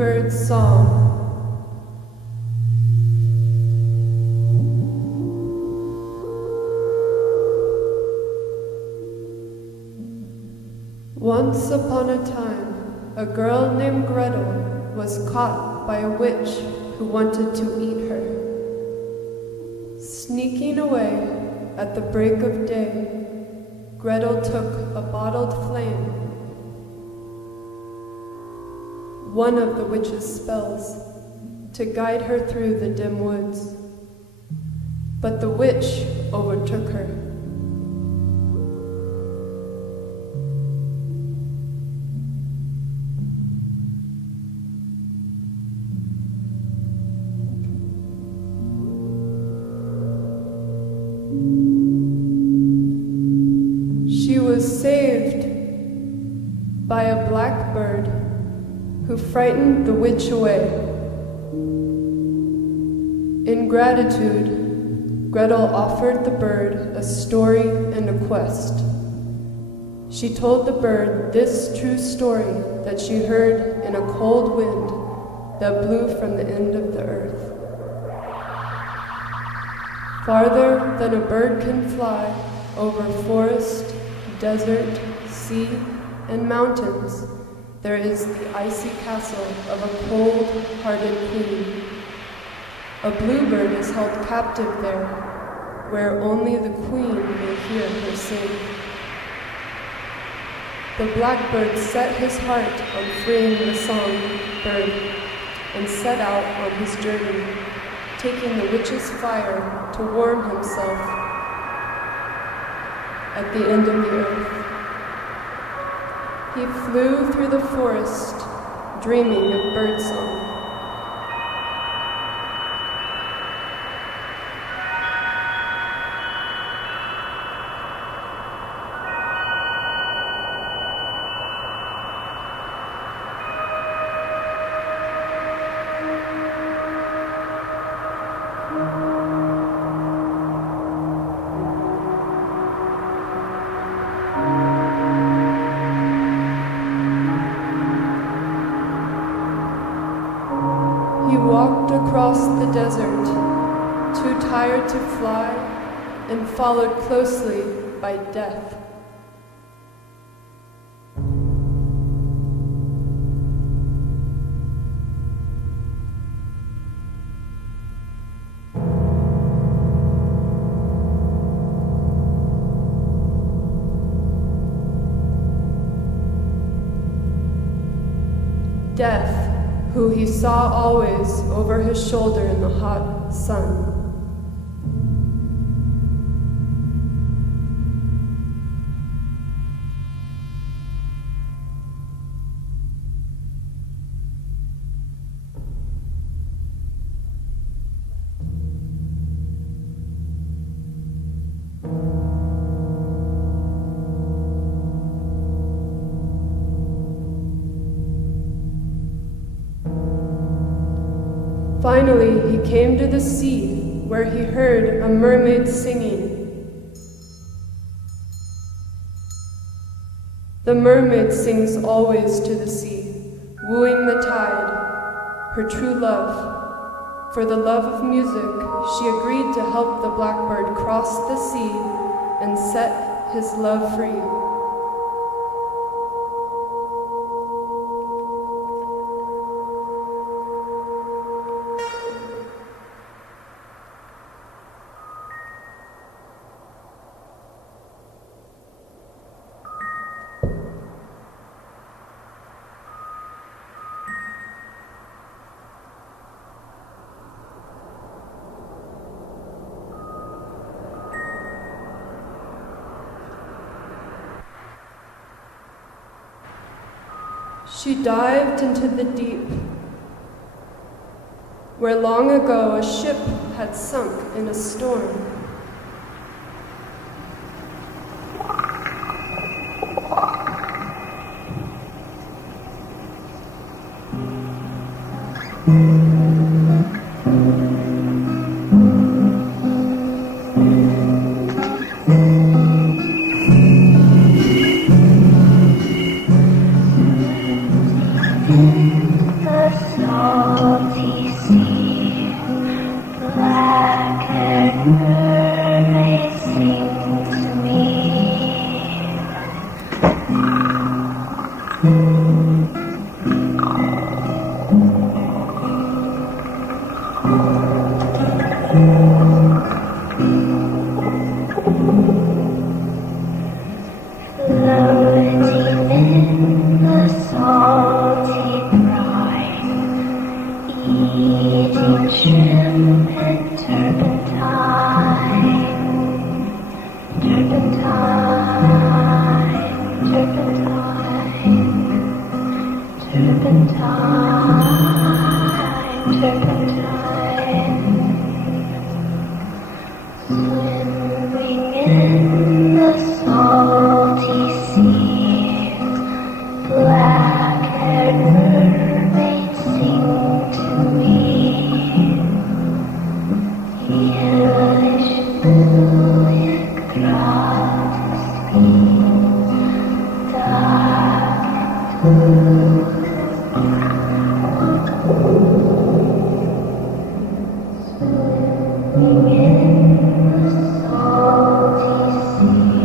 Bluebird's song. Once upon a time, a girl named Gretel was caught by a witch who wanted to eat her. Sneaking away at the break of day, Gretel took a bottled flame, one of the witch's spells, to guide her through the dim woods. But the witch overtook her. She was saved by a blackbird who frightened the witch away. In gratitude, Gretel offered the bird a story and a quest. She told the bird this true story that she heard in a cold wind that blew from the end of the earth. Farther than a bird can fly, over forest, desert, sea, and mountains, there is the icy castle of a cold-hearted queen. A bluebird is held captive there, where only the queen may hear her sing. The blackbird set his heart on freeing the songbird and set out on his journey, taking the witch's fire to warm himself at the end of the earth. He flew through the forest, dreaming of birdsong. He walked across the desert, too tired to fly, and followed closely by death. Death, who he saw always over his shoulder in the hot sun. Finally, he came to the sea, where he heard a mermaid singing. The mermaid sings always to the sea, wooing the tide, her true love. For the love of music, she agreed to help the blackbird cross the sea and set his love free. She dived into the deep, where long ago a ship had sunk in a storm. salty sea, black-haired mermaids sing to me. Floating in the salty brine, eating shrimp and turpentine, turpentine, turpentine, turpentine, turpentine. Swimming in the salty sea, black-haired mermaids sing to me. Yellowish blue and gratis green, dark blue. Swimming in the salty sea,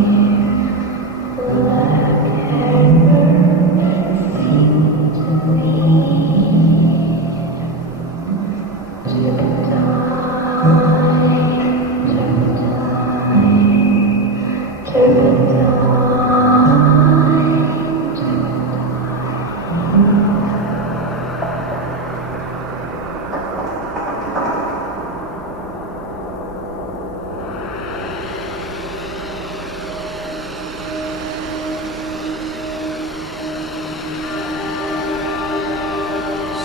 black-haired mermaids sing to me. Turpentine, turpentine,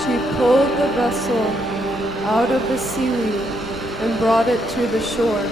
She pulled the vessel out of the seaweed and brought it to the shore.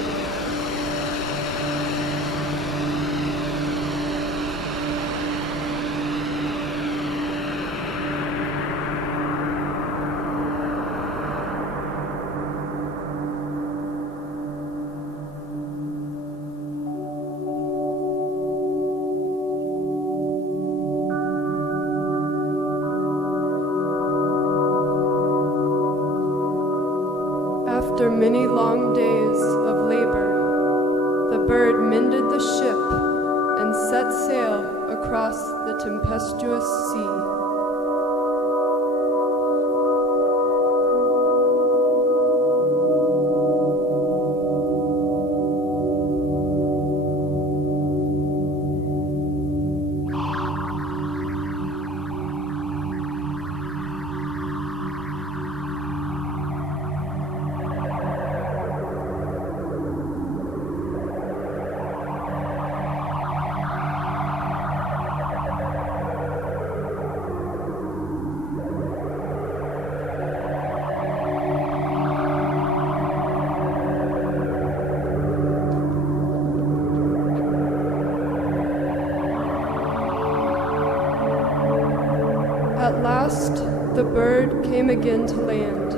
After many long days of labor, the bird mended the ship and set sail across the tempestuous sea. At last, the bird came again to land.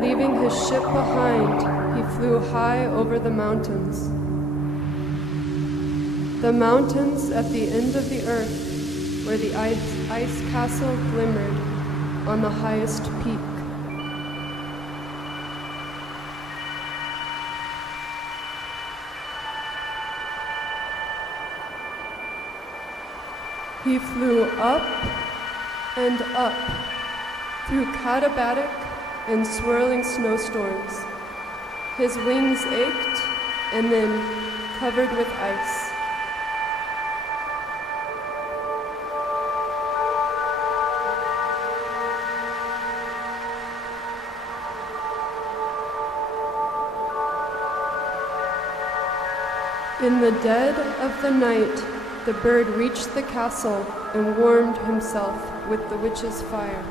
Leaving his ship behind, he flew high over the mountains. The mountains at the end of the earth, where the ice castle glimmered on the highest peak. He flew up and up through Katabatik and swirling snowstorms. His wings ached and then covered with ice. In the dead of the night, the bird reached the castle and warmed himself with the witch's fire.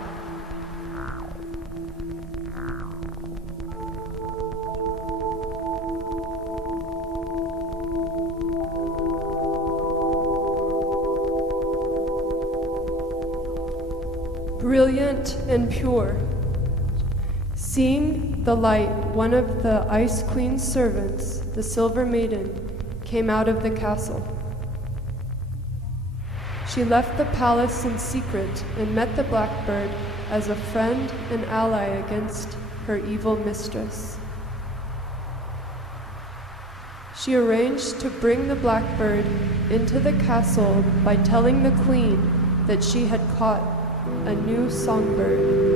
Brilliant and pure, seeing the light, one of the Ice Queen's servants, the Silver Maiden, came out of the castle. She left the palace in secret and met the blackbird as a friend and ally against her evil mistress. She arranged to bring the blackbird into the castle by telling the queen that she had caught a new songbird.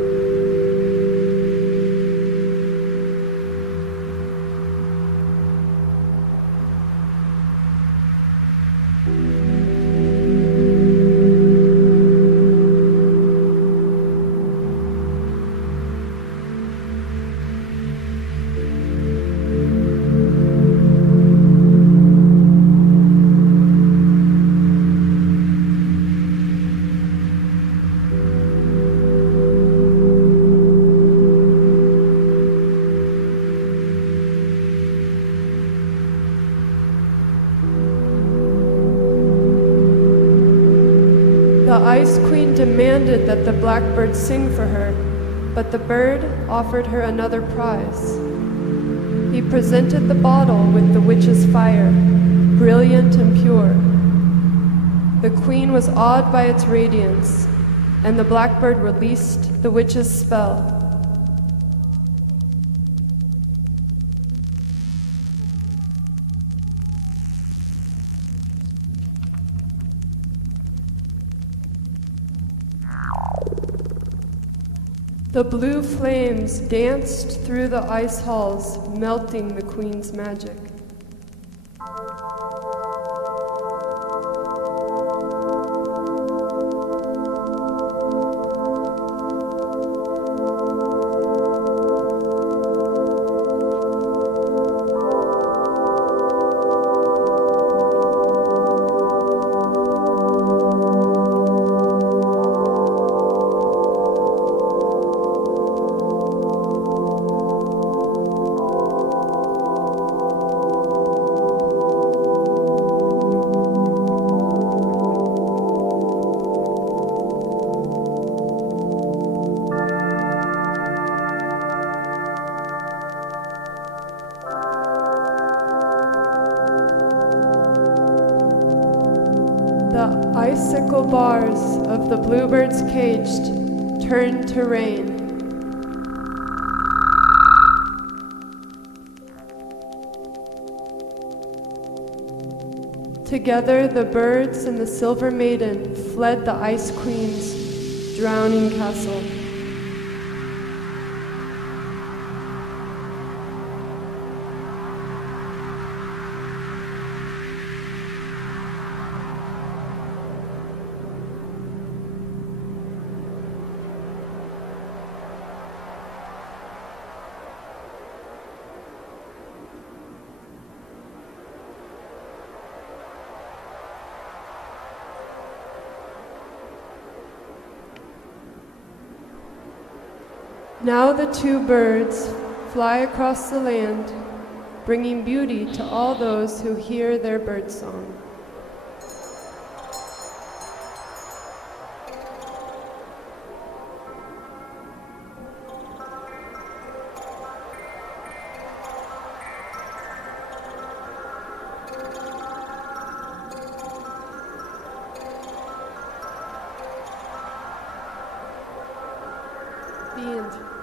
The Ice Queen demanded that the blackbird sing for her, but the bird offered her another prize. He presented the bottle with the witch's fire, brilliant and pure. The queen was awed by its radiance, and the blackbird released the witch's spell. The blue flames danced through the ice halls, melting the queen's magic. The icicle bars of the bluebird's cage turned to rain. Together, the birds and the silver maiden fled the Ice Queen's drowning castle. Now the two birds fly across the land, bringing beauty to all those who hear their birdsong. The end.